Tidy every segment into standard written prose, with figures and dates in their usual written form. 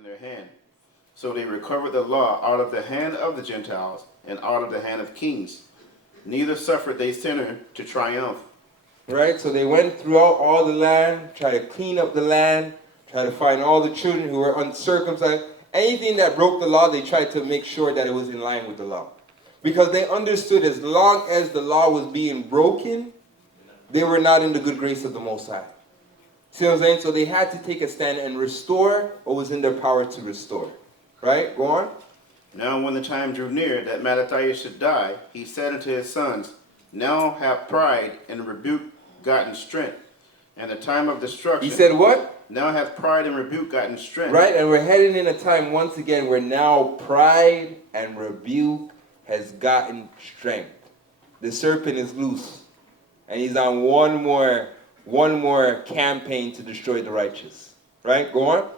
in their hand. So they recovered the law out of the hand of the Gentiles and out of the hand of kings. Neither suffered they sinner to triumph. Right? So they went throughout all the land, tried to clean up the land, tried to find all the children who were uncircumcised. Anything that broke the law, they tried to make sure that it was in line with the law. Because they understood as long as the law was being broken, they were not in the good grace of the Most High. See what I'm saying? So they had to take a stand and restore what was in their power to restore. Right? Go on. Now when the time drew near that Mattathias should die, he said unto his sons, Now have pride and rebuke gotten strength, and the time of destruction. He said what? Now hath pride and rebuke gotten strength. Right, and we're heading in a time once again where now pride and rebuke has gotten strength. The serpent is loose, and he's on one more campaign to destroy the righteous. Right, go on.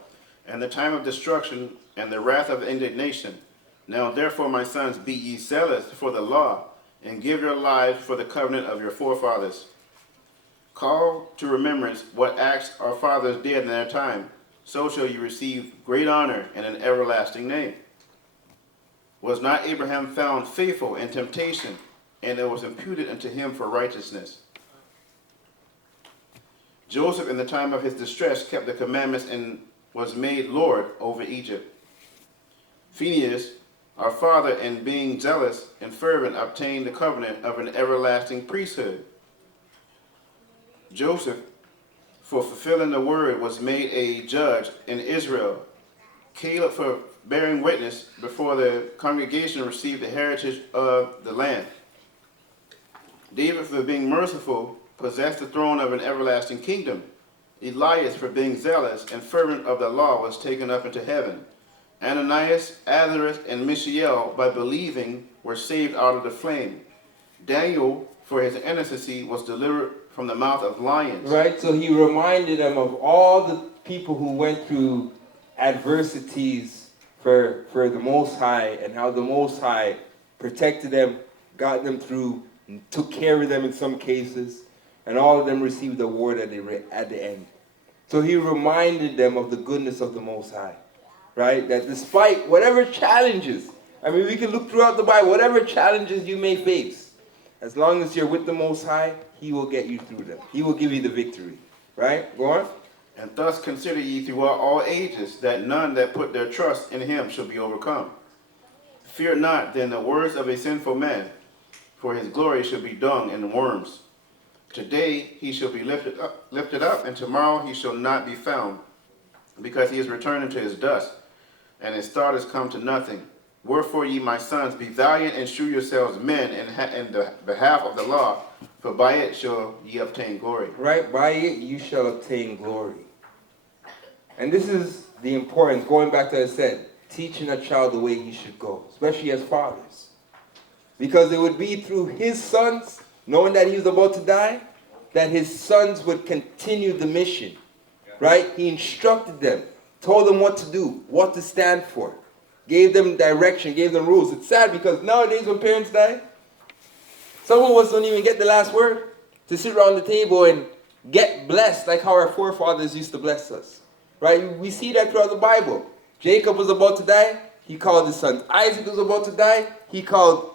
And the time of destruction and the wrath of indignation. Now therefore, my sons, be ye zealous for the law, and give your lives for the covenant of your forefathers. Call to remembrance what acts our fathers did in their time, so shall you receive great honor and an everlasting name. Was not Abraham found faithful in temptation, and it was imputed unto him for righteousness? Joseph in the time of his distress kept the commandments and was made Lord over Egypt. Phinehas, our father, in being zealous and fervent, obtained the covenant of an everlasting priesthood. Joseph, for fulfilling the word, was made a judge in Israel. Caleb, for bearing witness before the congregation, received the heritage of the land. David, for being merciful, possessed the throne of an everlasting kingdom. Elias, for being zealous and fervent of the law, was taken up into heaven. Ananias, Azarias, and Mishael, by believing, were saved out of the flame. Daniel, for his innocency, was delivered from the mouth of lions. Right, so he reminded them of all the people who went through adversities for the Most High, and how the Most High protected them, got them through, and took care of them in some cases, and all of them received the award at the end. So he reminded them of the goodness of the Most High, right? That despite whatever challenges, I mean, we can look throughout the Bible, whatever challenges you may face, as long as you're with the Most High, He will get you through them. He will give you the victory, right? Go on. And thus consider ye throughout all ages that none that put their trust in him shall be overcome. Fear not then the words of a sinful man, for his glory shall be dung and worms. Today he shall be lifted up, and tomorrow he shall not be found, because he is returned into his dust, and his thought is come to nothing. Wherefore ye, my sons, be valiant and shew yourselves men in the behalf of the law, for by it shall ye obtain glory. Right, by it you shall obtain glory. And this is the importance, going back to what I said, teaching a child the way he should go, especially as fathers. Because it would be through his sons, knowing that he was about to die, that his sons would continue the mission. Right? He instructed them, told them what to do, what to stand for, gave them direction, gave them rules. It's sad because nowadays when parents die, some of us don't even get the last word to sit around the table and get blessed like how our forefathers used to bless us. Right? We see that throughout the Bible. Jacob was about to die, he called his sons. Isaac was about to die, he called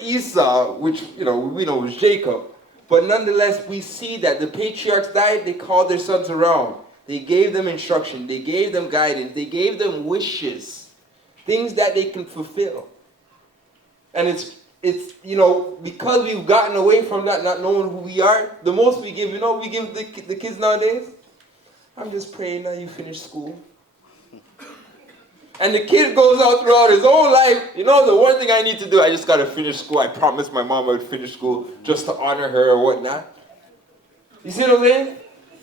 Esau, which we know was Jacob. But nonetheless, we see that the patriarchs died, they called their sons around. They gave them instruction, they gave them guidance, they gave them wishes, things that they can fulfill. And it's because we've gotten away from that, not knowing who we are, the most we give, we give the kids nowadays, I'm just praying that you finish school. And the kid goes out throughout his whole life, the one thing I need to do, I just got to finish school. I promised my mom I would finish school just to honor her or whatnot. You see what I'm saying?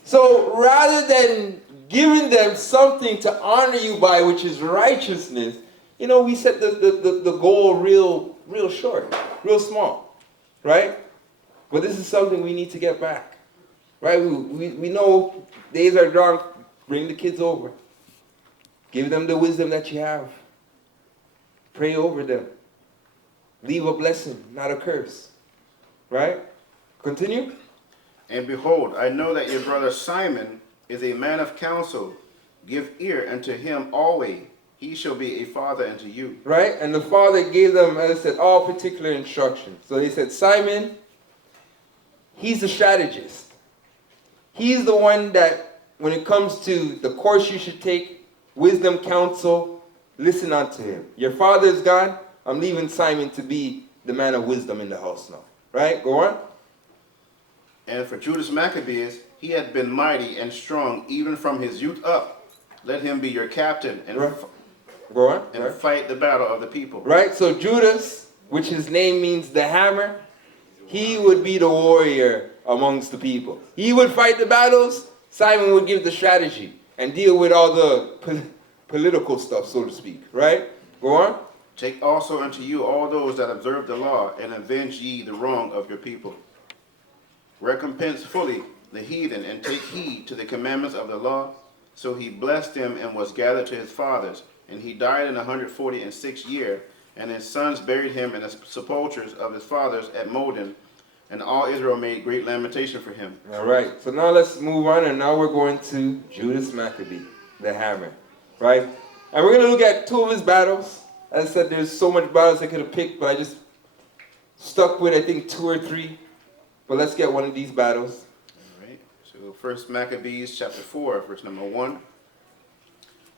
So rather than giving them something to honor you by, which is righteousness, we set the goal real short, real small, right? But this is something we need to get back, right? We know days are drawn. Bring the kids over. Give them the wisdom that you have. Pray over them. Leave a blessing, not a curse. Right? Continue. And behold, I know that your brother Simon is a man of counsel, Give ear unto him always. He shall be a father unto you. Right? And the father gave them, as I said, all particular instructions. So he said, Simon, he's the strategist. He's the one that, when it comes to the course you should take, wisdom, counsel, listen unto him. Your father is gone. I'm leaving Simon to be the man of wisdom in the house now. Right? Go on. And for Judas Maccabees, he had been mighty and strong even from his youth up. Let him be your captain and, Right. Go on. and Right. fight the battle of the people. Right? So Judas, which his name means the hammer, he would be the warrior amongst the people. He would fight the battles. Simon would give the strategy and deal with all the political stuff, so to speak. Right? Go on. Take also unto you all those that observe the law, and avenge ye the wrong of your people. Recompense fully the heathen, and take heed to the commandments of the law. So he blessed them and was gathered to his fathers. And he died in 146 year, and his sons buried him in the sepulchres of his fathers at Modin. And all Israel made great lamentation for him. All right. So now let's move on, and now we're going to Judas Maccabee, the hammer. Right? And we're going to look at two of his battles. As I said, there's so much battles I could have picked, but I just stuck with, I think, 2 or 3. But let's get one of these battles. All right. So first Maccabees chapter 4, verse number 1.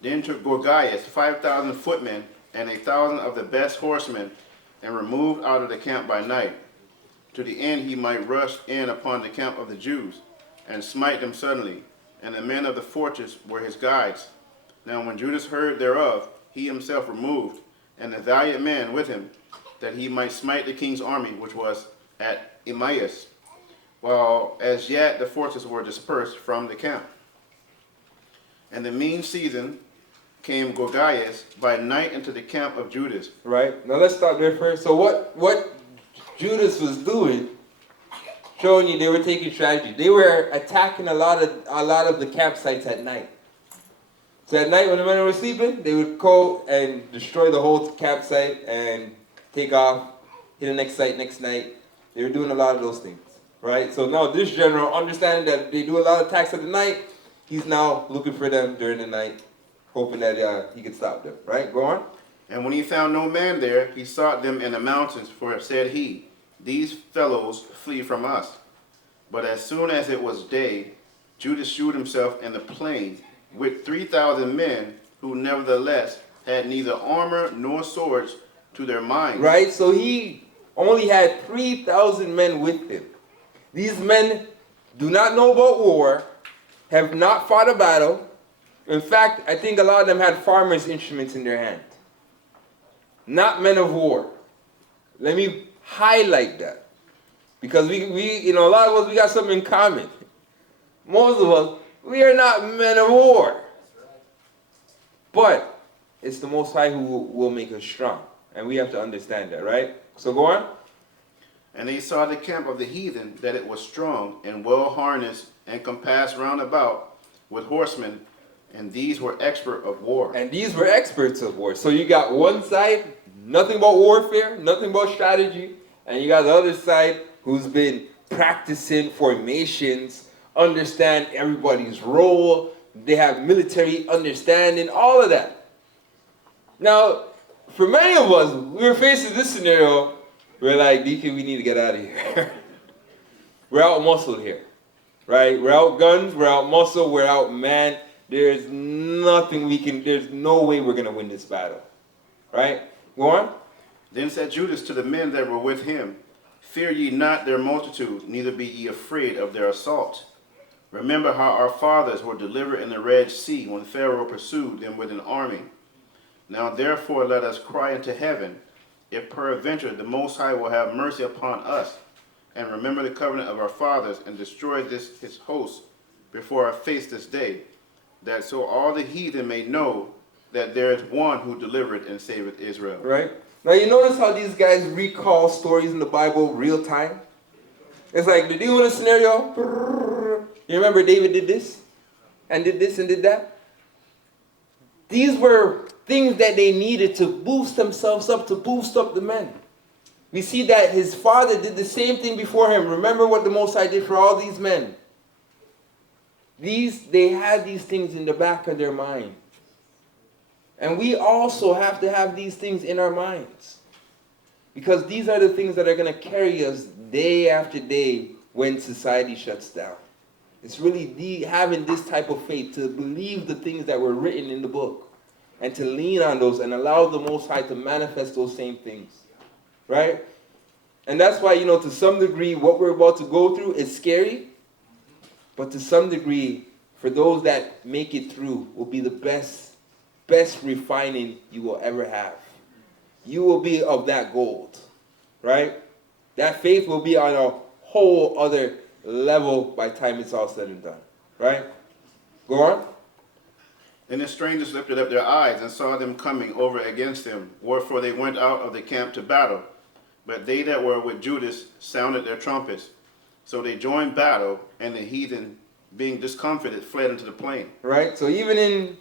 Then took Gocc 5,000 footmen and 1,000 of the best horsemen, and removed out of the camp by night, to the end he might rush in upon the camp of the Jews, and smite them suddenly. And the men of the fortress were his guides. Now when Judas heard thereof, he himself removed, and the valiant man with him, that he might smite the king's army, which was at Emmaus, while as yet the forces were dispersed from the camp. And the mean season came Gocc by night into the camp of Judas. Right? Now let's stop there first. So what Judas was doing, showing you they were taking strategy. They were attacking a lot of the campsites at night. So at night when the men were sleeping, they would go and destroy the whole campsite and take off, hit the next site next night. They were doing a lot of those things. Right? So now this general, understanding that they do a lot of attacks at the night, he's now looking for them during the night, hoping that he could stop them. Right? Go on. And when he found no man there, he sought them in the mountains, for said he, These fellows flee from us. But as soon as it was day, Judas shewed himself in the plain with 3,000 men, who nevertheless had neither armor nor swords to their minds. Right? So he only had 3,000 men with him. These men do not know about war, have not fought a battle. In fact, I think a lot of them had farmers' instruments in their hand. Not men of war. Let me highlight that. Because we a lot of us, we got something in common. Most of us, we are not men of war. But it's the Most High who will make us strong. And we have to understand that, right? So go on. And they saw the camp of the heathen, that it was strong, and well harnessed, and compassed round about with horsemen, and these were expert of war. And these were experts of war. So you got one side, nothing about warfare, nothing about strategy, and you got the other side who's been practicing formations, understand everybody's role, they have military understanding, all of that. Now, for many of us, we were facing this scenario. We're like, Deacon, we need to get out of here. We're out muscled here, right? We're out guns, we're out muscle, we're out man. There's nothing there's no way we're going to win this battle, right? Go on. Then said Judas to the men that were with him, Fear ye not their multitude, neither be ye afraid of their assault. Remember how our fathers were delivered in the Red Sea, when Pharaoh pursued them with an army. Now therefore let us cry unto heaven, if peradventure the Most High will have mercy upon us, and remember the covenant of our fathers, and destroy his host before our face this day, that so all the heathen may know that there is one who delivered and saved Israel. Right? Now you notice how these guys recall stories in the Bible real time? It's like they deal with a scenario. You remember David did this? And did this and did that? These were things that they needed to boost themselves up, to boost up the men. We see that his father did the same thing before him. Remember what the Most High did for all these men. They had these things in the back of their mind. And we also have to have these things in our minds. Because these are the things that are going to carry us day after day when society shuts down. It's really having this type of faith to believe the things that were written in the book and to lean on those and allow the Most High to manifest those same things. Right? And that's why, to some degree, what we're about to go through is scary. But to some degree, for those that make it through, will be the best refining you will ever have. You will be of that gold, right? That faith will be on a whole other level by the time it's all said and done, right? Go on. Then the strangers lifted up their eyes and saw them coming over against them, wherefore they went out of the camp to battle. But they that were with Judas sounded their trumpets. So they joined battle, and the heathen, being discomfited, fled into the plain. Right? So even in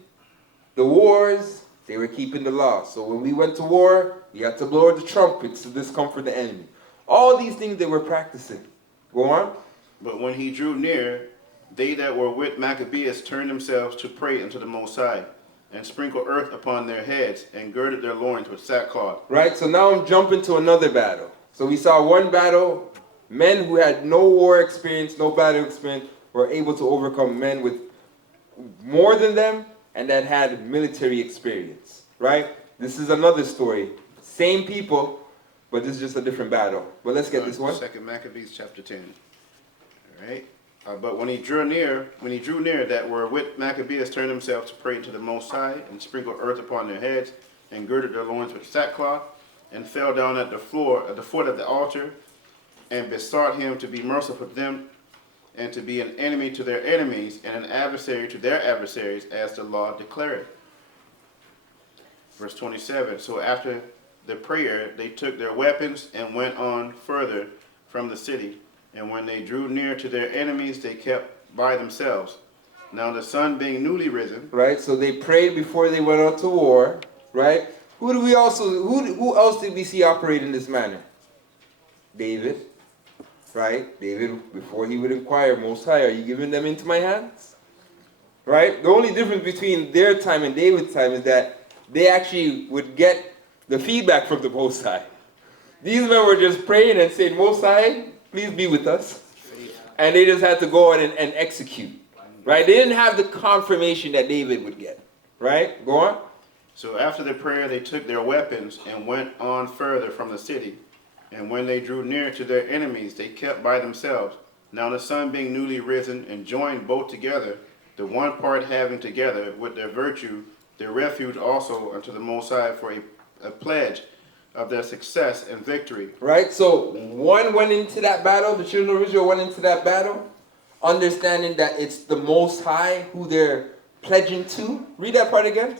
the wars, they were keeping the law. So when we went to war, we had to blow the trumpets to discomfort the enemy. All these things they were practicing. Go on. But when he drew near, they that were with Maccabees turned themselves to pray unto the Most High, and sprinkled earth upon their heads, and girded their loins with sackcloth. Right, so now I'm jumping to another battle. So we saw one battle, men who had no war experience, no battle experience, were able to overcome men with more than them, and that had military experience. Right? This is another story. Same people, but this is just a different battle. But let's get this one. 2 Maccabees chapter 10. All right. But when he drew near, that were with Maccabees turned themselves to pray to the Most High, and sprinkled earth upon their heads, and girded their loins with sackcloth, and fell down at the foot of the altar, and besought him to be merciful to them, and to be an enemy to their enemies, and an adversary to their adversaries, as the law declared. Verse 27. So after the prayer, they took their weapons and went on further from the city. And when they drew near to their enemies, they kept by themselves. Now the sun being newly risen. Right, so they prayed before they went out to war. Right? Who else did we see operate in this manner? David. Right? David, before he would inquire, Most High, are you giving them into my hands? Right? The only difference between their time and David's time is that they actually would get the feedback from the Most High. These men were just praying and saying, Most High, please be with us. And they just had to go on and execute. Right? They didn't have the confirmation that David would get. Right? Go on. So after the prayer, they took their weapons and went on further from the city. And when they drew near to their enemies, they kept by themselves. Now the sun being newly risen, and joined both together, the one part having together with their virtue, their refuge also unto the Most High for a pledge of their success and victory. Right? So one went into that battle, the children of Israel went into that battle, understanding that it's the Most High who they're pledging to. Read that part again.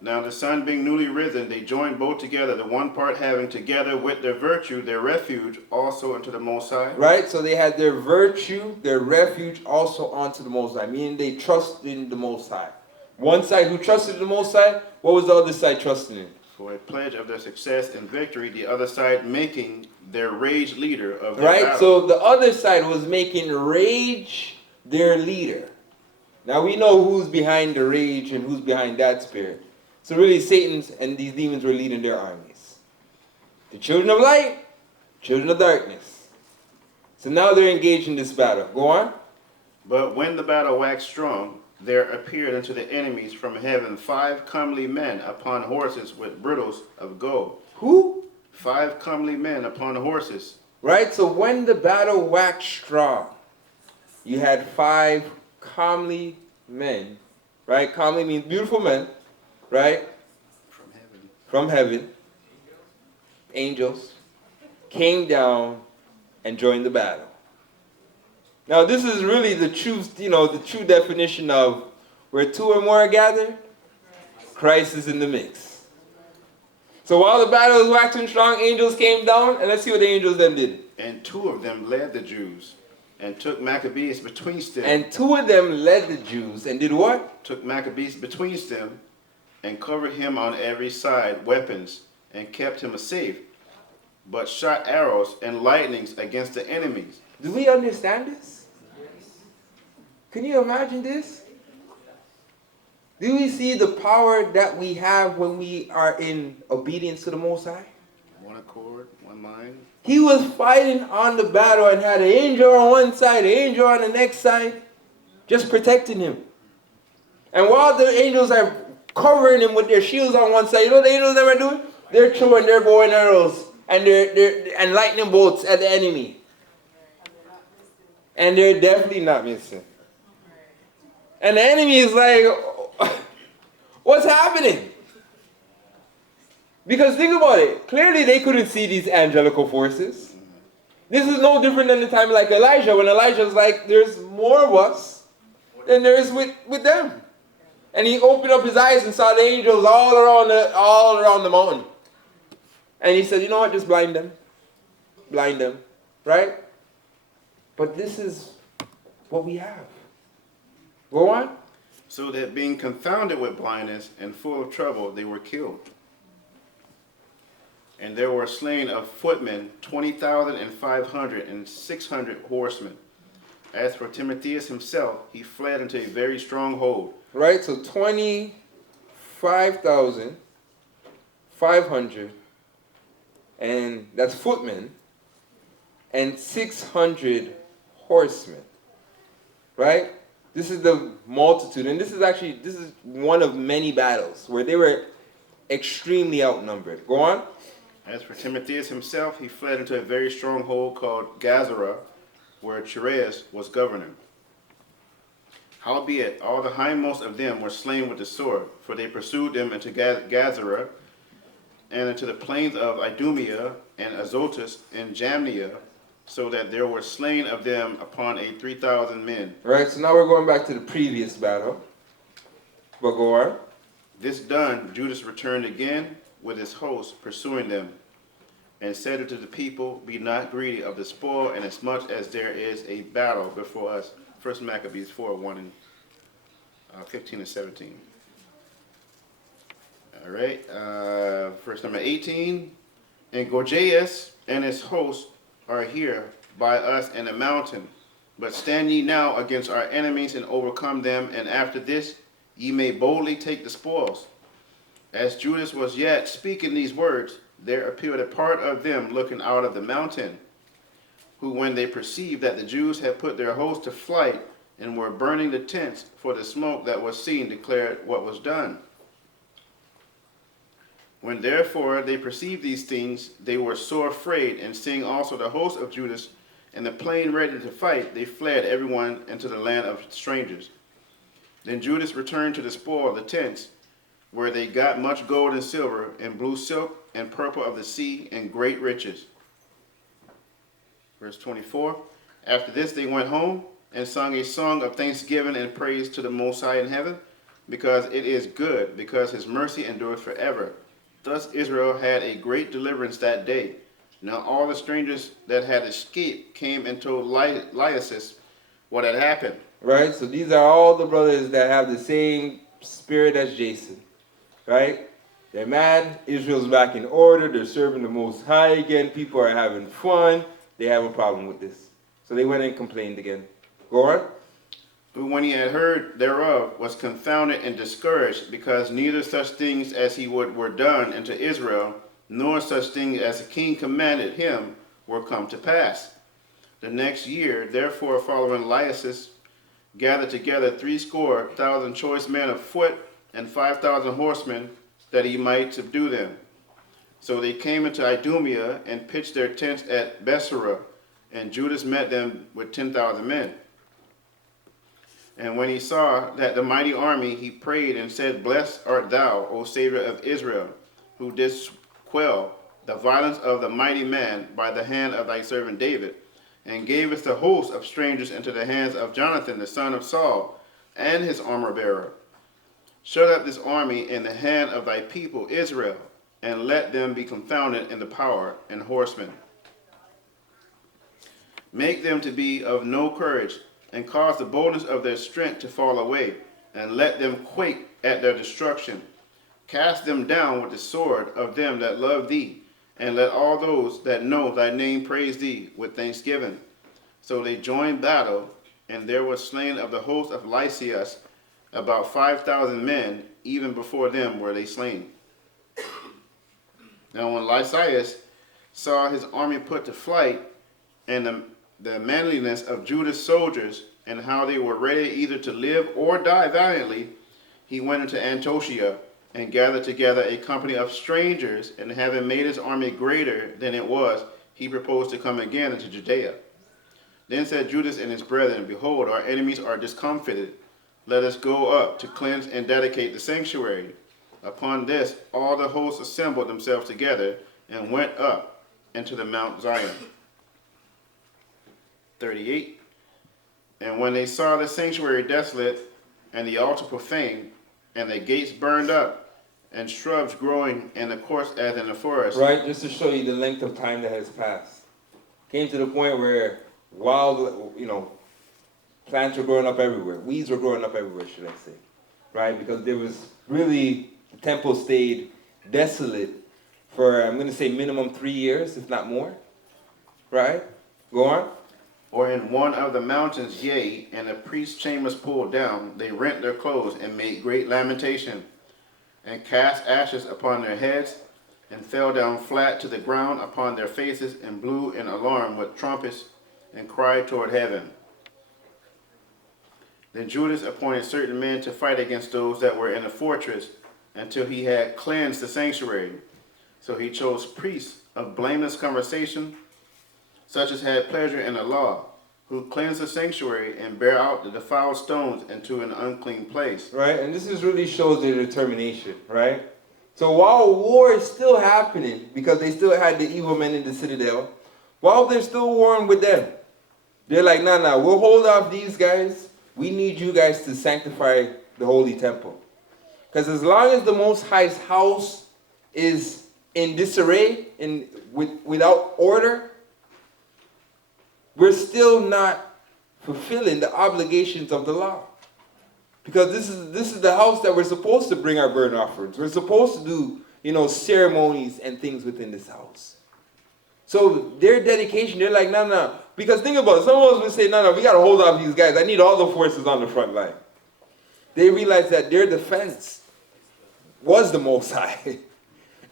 Now the sun being newly risen, they joined both together, the one part having together with their virtue, their refuge also unto the Most High. Right? So they had their virtue, their refuge also unto the Most High, meaning they trusted in the Most High. One side who trusted the Most High, what was the other side trusting in? For a pledge of their success and victory, the other side making their rage leader of their battle. Right? So the other side was making rage their leader. Now we know who's behind the rage and who's behind that spirit. So really Satan and these demons were leading their armies. The children of light, children of darkness. So now they're engaged in this battle. Go on. But when the battle waxed strong, there appeared unto the enemies from heaven 5 comely men upon horses with bridles of gold. Who? 5 comely men upon horses. Right, so when the battle waxed strong, you had 5 comely men. Right, comely means beautiful men. Right? From heaven. Angels came down and joined the battle. Now this is really the true definition of where 2 or more are gathered, Christ is in the mix. So while the battle was waxing strong, angels came down, and let's see what the angels then did. And 2 of them led the Jews, and took Maccabees betwixt them. And 2 of them led the Jews, and did what? Took Maccabees betwixt them, and covered him on every side weapons, and kept him safe, but shot arrows and lightnings against the enemies. Do we understand this? Can you imagine this? Do we see the power that we have when we are in obedience to the Most High? One accord, one mind. He was fighting on the battle and had an angel on one side, an angel on the next side, just protecting him. And while the angels are covering him with their shields on one side, you know what the angels never doing? They're throwing their bow and arrows and lightning bolts at the enemy. And they're definitely not missing. And the enemy is like, what's happening? Because think about it. Clearly they couldn't see these angelical forces. This is no different than the time like Elijah, when Elijah's like, there's more of us than there is with them. And he opened up his eyes and saw the angels all around the mountain. And he said, you know what, just blind them. Blind them. Right? But this is what we have. Go on. So that being confounded with blindness and full of trouble, they were killed. And there were slain of footmen 20,500 and 600 horsemen. As for Timotheus himself, he fled into a very strong hold. Right, so 25,500, and that's footmen, and 600 horsemen. Right? This is the multitude, and this is one of many battles where they were extremely outnumbered. Go on. As for Timotheus himself, he fled into a very strong hold called Gazara, where Chereas was governor. Howbeit, all the hindmost of them were slain with the sword, for they pursued them into Gazara, and into the plains of Idumea and Azotus and Jamnia, so that there were slain of them upon 3,000 men. Right, so now we're going back to the previous battle. But go on. This done, Judas returned again with his host, pursuing them, and said unto the people, be not greedy of the spoil, inasmuch as there is a battle before us. 1 Maccabees 4, 1 and 15 and 17. All right, verse number 18. And Gocc and his host are here by us in the mountain. But stand ye now against our enemies and overcome them, and after this ye may boldly take the spoils. As Judas was yet speaking these words, there appeared a part of them looking out of the mountain, who when they perceived that the Jews had put their host to flight and were burning the tents, for the smoke that was seen declared what was done. When therefore they perceived these things, they were sore afraid, and seeing also the host of Judas in the plain ready to fight, they fled everyone into the land of strangers. Then Judas returned to the spoil of the tents, where they got much gold and silver, and blue silk, and purple of the sea, and great riches. Verse 24, after this they went home, and sung a song of thanksgiving and praise to the Most High in heaven, because it is good, because his mercy endureth forever. Thus Israel had a great deliverance that day. Now all the strangers that had escaped came and told Lysis what had happened. Right, so these are all the brothers that have the same spirit as Jason. Right? They're mad. Israel's back in order. They're serving the Most High again. People are having fun. They have a problem with this. So they went and complained again. Go on. Who when he had heard thereof was confounded and discouraged, because neither such things as he would were done unto Israel, nor such things as the king commanded him were come to pass. The next year, therefore, following Lysis, gathered together 70,000 choice men of foot, and 5,000 horsemen, that he might subdue them. So they came into Idumea and pitched their tents at Bessara, and Judas met them with 10,000 men. And when he saw that the mighty army, he prayed and said, blessed art thou, O Savior of Israel, who didst quell the violence of the mighty man by the hand of thy servant David, and gavest the host of strangers into the hands of Jonathan, the son of Saul, and his armor-bearer. Shut up this army in the hand of thy people Israel, and let them be confounded in the power and horsemen. Make them to be of no courage, and cause the boldness of their strength to fall away, and let them quake at their destruction. Cast them down with the sword of them that love thee, and let all those that know thy name praise thee with thanksgiving. So they joined battle, and there was slain of the host of Lysias about 5,000 men, even before them were they slain. Now when Lysias saw his army put to flight, and the manliness of Judah's soldiers, and how they were ready either to live or die valiantly, he went into Antiochia, and gathered together a company of strangers, and having made his army greater than it was, he proposed to come again into Judea. Then said Judas and his brethren, Behold, our enemies are discomfited. Let us go up to cleanse and dedicate the sanctuary. Upon this, all the hosts assembled themselves together, and went up into the Mount Zion. 38. And when they saw the sanctuary desolate, and the altar profaned, and the gates burned up, and shrubs growing in the courts as in the forest. Right, just to show you the length of time that has passed. Came to the point where wild, plants were growing up everywhere. Weeds were growing up everywhere, should I say. Right, because there was really, the temple stayed desolate for, I'm going to say minimum 3 years, if not more. Right? Go on. Or in one of the mountains, yea, and the priest's chambers pulled down, they rent their clothes and made great lamentation, and cast ashes upon their heads, and fell down flat to the ground upon their faces, and blew in alarm with trumpets, and cried toward heaven. Then Judas appointed certain men to fight against those that were in the fortress, until he had cleansed the sanctuary. So he chose priests of blameless conversation, such as had pleasure in the law, who cleanse the sanctuary and bear out the defiled stones into an unclean place. Right, and this is really shows their determination, right? So while war is still happening, because they still had the evil men in the citadel, while they're still warring with them, they're like, nah, we'll hold off these guys. We need you guys to sanctify the holy temple. Because as long as the Most High's house is in disarray, without order, we're still not fulfilling the obligations of the law. Because this is the house that we're supposed to bring our burnt offerings. We're supposed to do, ceremonies and things within this house. So their dedication, they're like, no. Because think about it, some of us would say, no, we got to hold off these guys. I need all the forces on the front line. They realized that their defense was the Most High.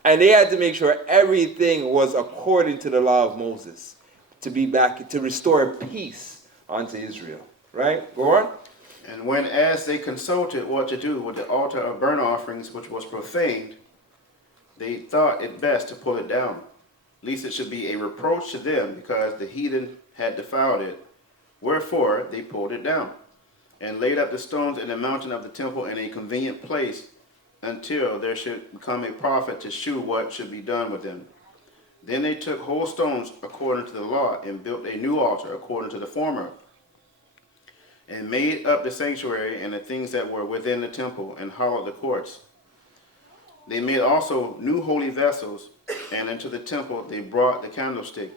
And they had to make sure everything was according to the law of Moses, to be back, to restore peace unto Israel. Right? Go on. And when as they consulted what to do with the altar of burnt offerings, which was profaned, they thought it best to pull it down, lest it should be a reproach to them, because the heathen had defiled it. Wherefore they pulled it down, and laid up the stones in the mountain of the temple in a convenient place, until there should come a prophet to shew what should be done with them. Then they took whole stones according to the law, and built a new altar according to the former, and made up the sanctuary and the things that were within the temple, and hollowed the courts. They made also new holy vessels, and into the temple they brought the candlestick,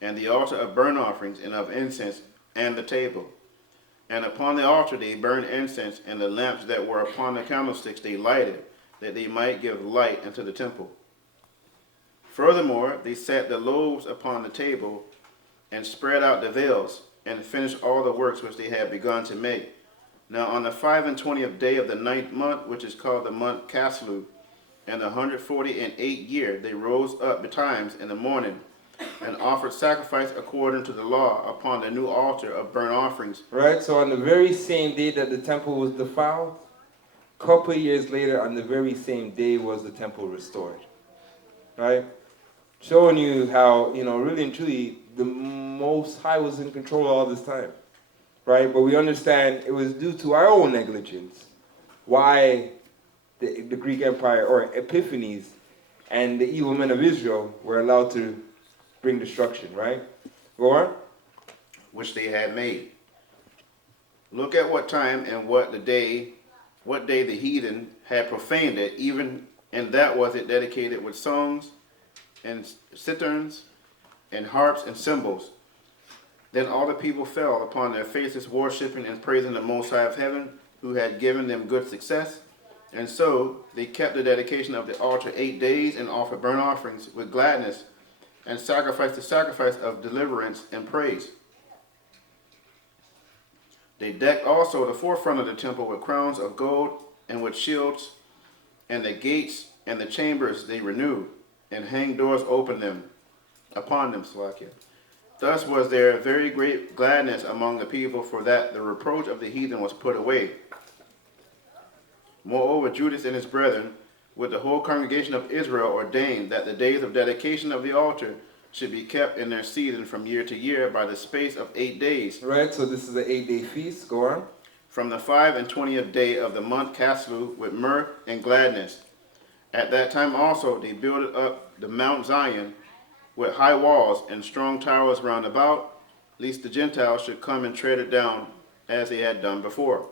and the altar of burnt offerings and of incense, and the table. And upon the altar they burned incense, and the lamps that were upon the candlesticks they lighted, that they might give light into the temple. Furthermore, they set the loaves upon the table, and spread out the veils, and finished all the works which they had begun to make. Now on the 25th day of the 9th month, which is called the month Caslu, and the 148th year, they rose up betimes in the morning, and offered sacrifice according to the law upon the new altar of burnt offerings. Right, so on the very same day that the temple was defiled, a couple of years later, on the very same day was the temple restored. Right? Showing you how, really and truly, the Most High was in control all this time. Right? But we understand it was due to our own negligence why the Greek Empire, or Epiphanes, and the evil men of Israel were allowed to bring destruction, right? Go on. Which they had made. Look at what time and what day the heathen had profaned it, even and that was it dedicated with songs and citherns and harps and cymbals. Then all the people fell upon their faces, worshiping and praising the Most High of heaven, who had given them good success. And so they kept the dedication of the altar 8 days, and offered burnt offerings with gladness, and sacrificed the sacrifice of deliverance and praise. They decked also the forefront of the temple with crowns of gold and with shields, and the gates and the chambers they renewed, and hanged doors opened them upon them. Slakia. Thus was there very great gladness among the people, for that the reproach of the heathen was put away. Moreover, Judas and his brethren, with the whole congregation of Israel, ordained that the days of dedication of the altar should be kept in their season from year to year by the space of 8 days. Right, so this is an 8-day feast. Go on. From the 25th day of the month Caslu, with mirth and gladness. At that time also they builded up the Mount Zion with high walls and strong towers round about, lest the Gentiles should come and tread it down as they had done before.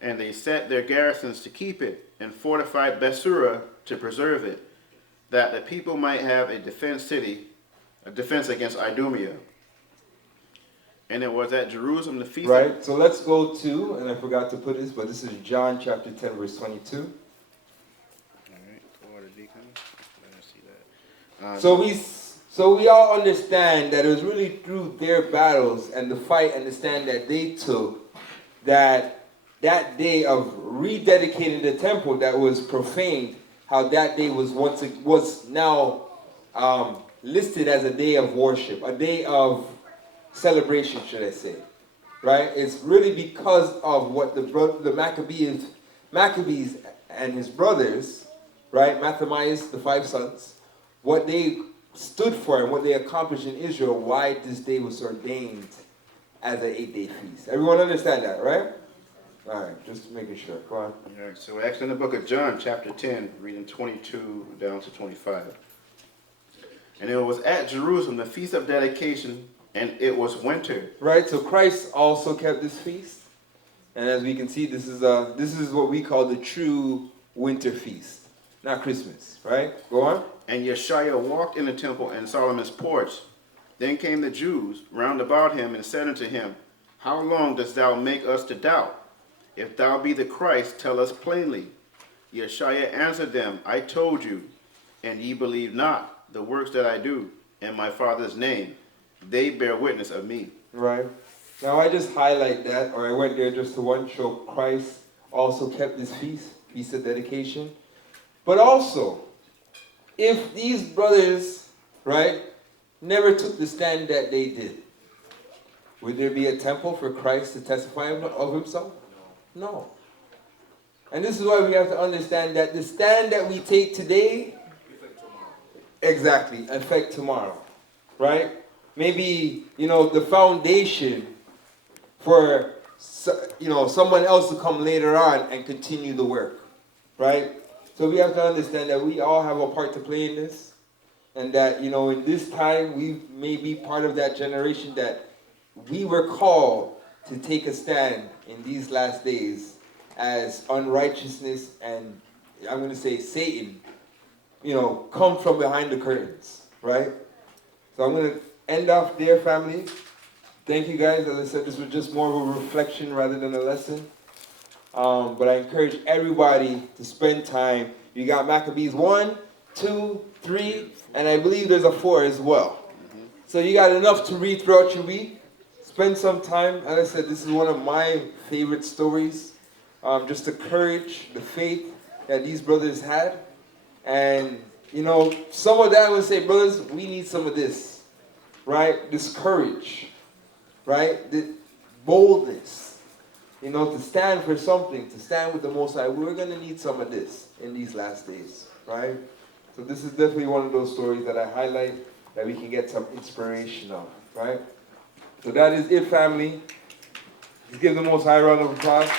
And they set their garrisons to keep it, and fortified Bethsura to preserve it, that the people might have a defense against Idumea. And it was at Jerusalem the feast. Right, so let's go to, and I forgot to put this, but this is John chapter 10, verse 22. All right, go to Deacon. Let us see that. So we all understand that it was really through their battles and the fight and the stand that they took that day of rededicating the temple that was profaned, how that day was now listed as a day of worship, a day of celebration, should I say, right? It's really because of what the Maccabees and his brothers, right, Matthias, the 5 sons, what they stood for and what they accomplished in Israel, why this day was ordained as an 8-day feast. Everyone understand that, right? All right, just making sure. Go on. All right, so we're actually in the book of John, chapter 10, reading 22 down to 25. And it was at Jerusalem, the feast of dedication, and it was winter. Right, so Christ also kept this feast. And as we can see, this is what we call the true winter feast, not Christmas, right? Go on. And Yeshua walked in the temple and Solomon's porch. Then came the Jews round about him and said unto him, How long dost thou make us to doubt? If thou be the Christ, tell us plainly. Yeshua answered them, I told you, and ye believe not the works that I do in my Father's name. They bear witness of me. Right. Now I just highlight that, or I went there just to show Christ also kept this feast of dedication. But also, if these brothers, right, never took the stand that they did, would there be a temple for Christ to testify of himself? No. And this is why we have to understand that the stand that we take today affect tomorrow. Right? Maybe, the foundation for, someone else to come later on and continue the work. Right? So we have to understand that we all have a part to play in this. And that, in this time, we may be part of that generation that we were called to take a stand in these last days as unrighteousness and, I'm going to say, Satan, come from behind the curtains, right? So I'm going to end off there, family. Thank you guys. As I said, this was just more of a reflection rather than a lesson. But I encourage everybody to spend time. You got Maccabees 1, 2, 3, and I believe there's a 4 as well. So you got enough to read throughout your week. Spend some time. As I said, this is one of my favorite stories. Just the courage, the faith that these brothers had. And, some of that would say, brothers, we need some of this, right? This courage, right? The boldness, to stand for something, to stand with the Most High. We're going to need some of this in these last days, right? So this is definitely one of those stories that I highlight that we can get some inspiration of, right? So that is it, family. Let's give the Most High a round of applause.